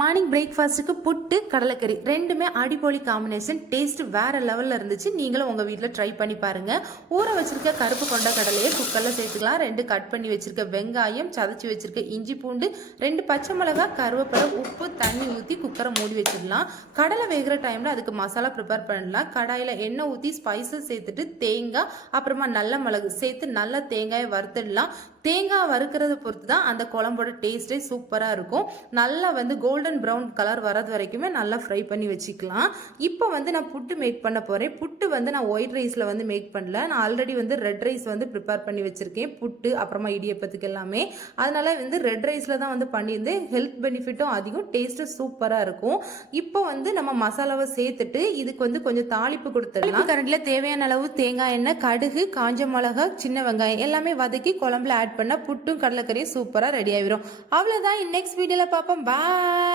Morning பிரேக்ஃபாஸ்ட்டுக்கு புட்டு கடலைக்கறி ரெண்டுமே அடிப்பொலி combination. Taste வேற லெவலில் இருந்துச்சு. நீங்களும் உங்கள் வீட்டில் ட்ரை பண்ணி பாருங்கள். ஊற வச்சிருக்க கருப்பு கொண்ட கடலையை குக்கரில் சேர்த்துக்கலாம். 2 கட் பண்ணி வச்சிருக்க வெங்காயம், சதைச்சி வச்சிருக்க இஞ்சி பூண்டு, 2 பச்சை மிளகாய், கருவேப்பிலை, உப்பு, தண்ணி ஊற்றி குக்கரை மூடி வச்சிடலாம். கடலை வேகிற டைமில் அதுக்கு மசாலா ப்ரிப்பேர் பண்ணலாம். கடாயில் எண்ணெய் ஊற்றி ஸ்பைசஸ் சேர்த்துட்டு தேங்காய் அப்புறமா நல்ல மிளகு சேர்த்து நல்லா தேங்காயை வறுத்துடலாம். தேங்காய் வறுக்கிறத பொறுத்து தான் அந்த குழம்போட டேஸ்ட்டே சூப்பராக இருக்கும். நல்லா கோல்டன் ப்ரௌன் கலர் வரது வரைக்குமே நல்லா ஃப்ரை பண்ணி வச்சுக்கலாம். இப்போ நான் புட்டு மேக் பண்ண போகிறேன். புட்டு நான் ஒயிட் ரைஸில் மேக் பண்ணல. நான் ஆல்ரெடி ரெட் ரைஸ் ப்ரிப்பேர் பண்ணி வச்சுருக்கேன். புட்டு அப்புறமா இடியப்பத்துக்கு எல்லாமே. அதனால ரெட் ரைஸில் தான் பண்ணியிருந்தேன். ஹெல்த் பெனிஃபிட்டும் அதிகம், டேஸ்ட்டும் சூப்பராக இருக்கும். இப்போ நம்ம மசாலாவை சேர்த்துட்டு இதுக்கு கொஞ்சம் தாளிப்பு கொடுத்துடலாம். கரண்டில் தேவையான அளவு தேங்காய் எண்ணெய், கடுகு, காஞ்ச மிளகா, சின்ன வெங்காயம் எல்லாமே வதக்கி குழம்புல ஆட் பண்ண புட்டும் கடலைக்கறியும் சூப்பராக ரெடி ஆகிடும். அவ்வளோதான். நெக்ஸ்ட் வீடியோவில் பார்ப்போம். பாய்.